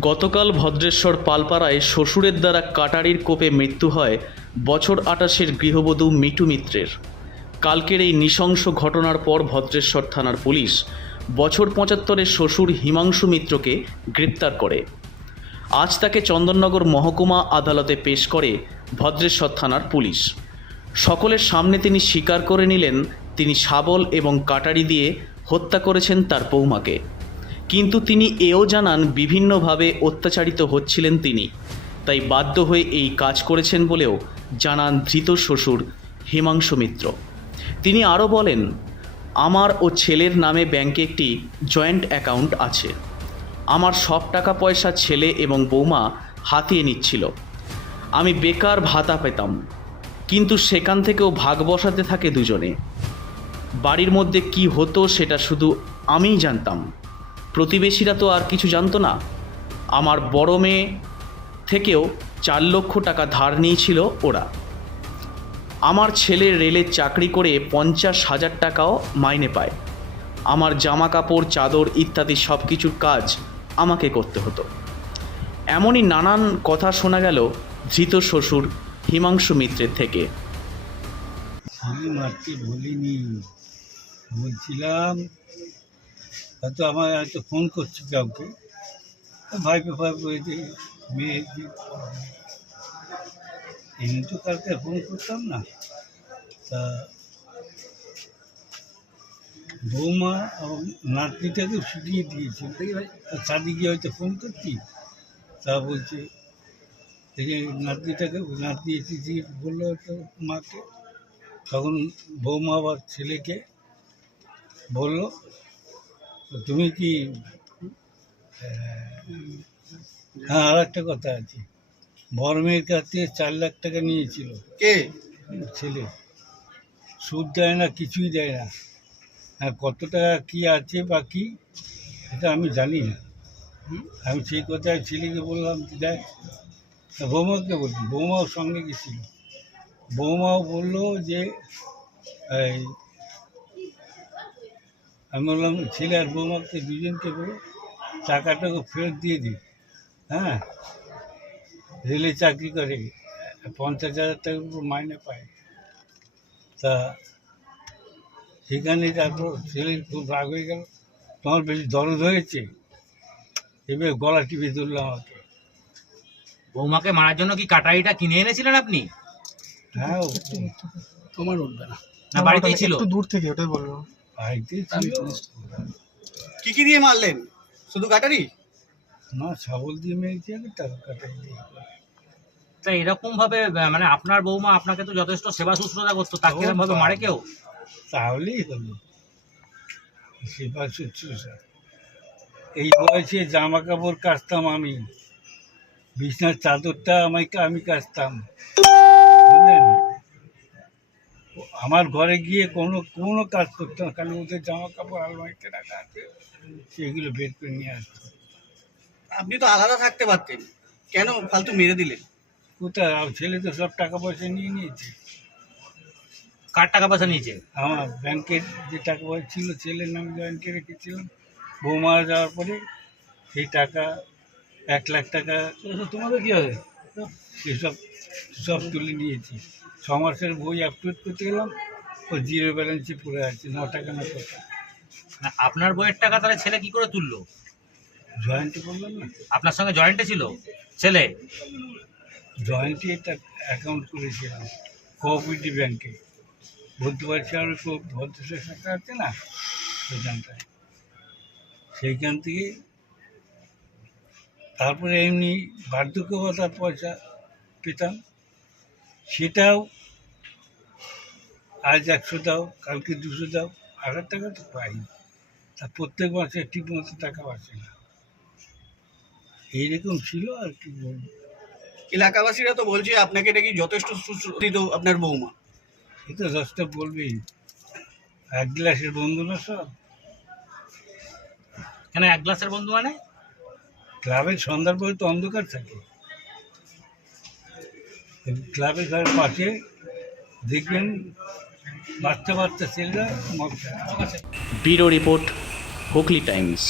গতকাল ভদ্রেশ্বর পালপাড়ায় শ্বশুরের দ্বারা কাটারির কোপে মৃত্যু হয় বছর আটাশের গৃহবধূ মিটু মিত্রের। কালকের এই নৃশংস ঘটনার পর ভদ্রেশ্বর থানার পুলিশ বছর পঁচাত্তরের শ্বশুর হিমাংশু মিত্রকে গ্রেপ্তার করে। আজ তাকে চন্দননগর মহকুমা আদালতে পেশ করে ভদ্রেশ্বর থানার পুলিশ। সকলের সামনে তিনি স্বীকার করে নিলেন, তিনি শাবল এবং কাটারি দিয়ে হত্যা করেছেন তার বৌমাকে কিন্তু তিনি এও জানান বিভিন্নভাবে অত্যাচারিত হচ্ছিলেন তিনি। তাই বাধ্য হয়ে এই কাজ করেছেন বলেও জানান ধৃত শ্বশুর হিমাংশু মিত্র। তিনি আরও বলেন, আমার ও ছেলের নামে ব্যাংকে একটি জয়েন্ট অ্যাকাউন্ট আছে। আমার সব টাকা পয়সা ছেলে এবং বৌমা হাতিয়ে নিচ্ছিল। আমি বেকার ভাতা পেতাম, কিন্তু সেখান থেকেও ভাগ বসাতে থাকে দুজনে। বাড়ির মধ্যে কি হতো সেটা শুধু আমিই জানতাম। প্রতিবেশীরা তো আর কিছু জানতো না। আমার বড় মেয়ে থেকেও চার লক্ষ টাকা ধার নিয়েছিল ওরা। আমার ছেলে রেলের চাকরি করে পঞ্চাশ হাজার টাকাও মাইনে পায়। আমার জামা কাপড় চাদর ইত্যাদি সব কিছুর কাজ আমাকে করতে হতো। এমনই নানান কথা শোনা গেল ধৃত শ্বশুর হিমাংশু মিত্রের থেকে। আমি মারতে বলিনি বলছিলাম হয়তো আমার হয়তো ফোন করছি কাউকে। ভাইপো ভাইপো যে মেয়ে এমনি তো কালকে ফোন করতাম না। তা বৌমা নাতনিটাকে শিখিয়ে দিয়েছে। সাদি গিয়ে হয়তো ফোন করছি তা বলছে, এই যে নাতনিটাকে নাতনি দিয়ে বলল হয়তো মাকে। তখন বৌমা আবার ছেলেকে বলল তুমি কি হ্যাঁ আর একটা কথা আছে। কাছ থেকে চার লাখ টাকা নিয়েছিল। কে? ছেলে। সুদ দেয় না কিছুই দেয় না। হ্যাঁ কত টাকা কী আছে বা কী এটা আমি জানি না। আমি সেই কথায় ছেলেকে বললাম দেখ বৌমাকে বলছি বৌমাও সঙ্গে গেছিল। বৌমাও বলল যে এই আমি বললাম ছেলে আর বৌমাকে দুজনকে বলো টাকাটাকে ফেরত দিয়ে দিই। হ্যাঁ? রেলে চাকরি করে পঞ্চাশ হাজার টাকার উপর মাইনে পায়। তা সেখানে তারপর ছেলে খুব রাগ হয়ে গেল। তোমার বেশি দরদ হয়েছে? এবার গলা টিপে ধরলো আমাকে। বৌমাকে মারার জন্য কি কাটারিটা কিনে এনেছিলেন আপনি? হ্যাঁ ও তোমার উঠবে না। না বাড়িতেই ছিল। একটু দূর থেকে ওটাই বলল বাড়িতে ছিল কি কি দিয়ে মারলেন? শুধু কাটারি? না ছাগল দিয়ে মেরেছি আমি টাকা কাটাই দিয়ে। তা এরকম ভাবে মানে আপনার বৌমা আপনাকে তো যথেষ্ট সেবা শুশ্রূষা করতো তাকে এরকম ভাবে মারে কেউ? তাহলেই হলো। সেবা শুশ্রূষা। এই বয়সে জামা কাপড় কাচতাম আমি। বিছনার চাদরটা আমাকে আমি কাচতাম। বুঝলেন? আমার ঘরে গিয়ে কোনো কোনো কাজ করতাম না খালি ওদের জামা কাপড় আলমারিতে রাখা আছে সেগুলো বের করে নিয়ে আসতো। আপনি তো আলাদা থাকতে পারতেন। কেন ফালতু মেরে দিলেন? কোথায়? আর ছেলে তো সব টাকা পয়সা নিয়ে নিয়েছে। কার টাকা পয়সা নিয়েছে? আমার ব্যাংকের যে টাকা পয়সা ছিল ছেলের নামে ব্যাংকে রেখেছিলাম। বউ মারা যাওয়ার পরে সেই টাকা এক লাখ টাকা। তোমাদের কী হবে? এসব সব তুলে নিয়েছি। ছ মাসের বই আপলোড করতে গেলাম ও জিরো ব্যালেন্সে পড়ে আছে ন টাকা না টাকা না, আপনার বইয়ের টাকা তাহলে ছেলে কি করে তুললো? জয়েন্টে করলাম না। আপনার সঙ্গে জয়েন্টে ছিল? ছেলে? জয়েন্টে একটা অ্যাকাউন্ট করেছিলাম কোঅপারেটিভ ব্যাংকে বলতে পারছি আর ভদ্রেশ্বর শাখা আছে না সেখানটায়। সেইখান থেকে তারপরে এমনি বার্ধক্যভাতার পয়সা পেতাম। সেটাও আজ একশো দাও কালকে দুশো দাও হাজার টাকা তো পাই তা প্রত্যেক মাসে ঠিক মতো টাকা আসে না। এইরকম ছিল আর কি বলব। এলাকাবাসীরা তো বলছে আপনাকে নাকি যথেষ্ট শুশ্রূষা দিত আপনার বৌমা। এ তো দশটা বলবেই। এক গ্লাসের বন্ধু না সব? কেন এক গ্লাসের বন্ধু মানে? ক্লাবের সন্ধ্যার পরে তো অন্ধকার থাকে। ক্লাবের ঘরের পাশে, দেখবেন বাচ্চা বাচ্চা ছেলেরা ব্যুরো রিপোর্ট, হুগলি টাইমস।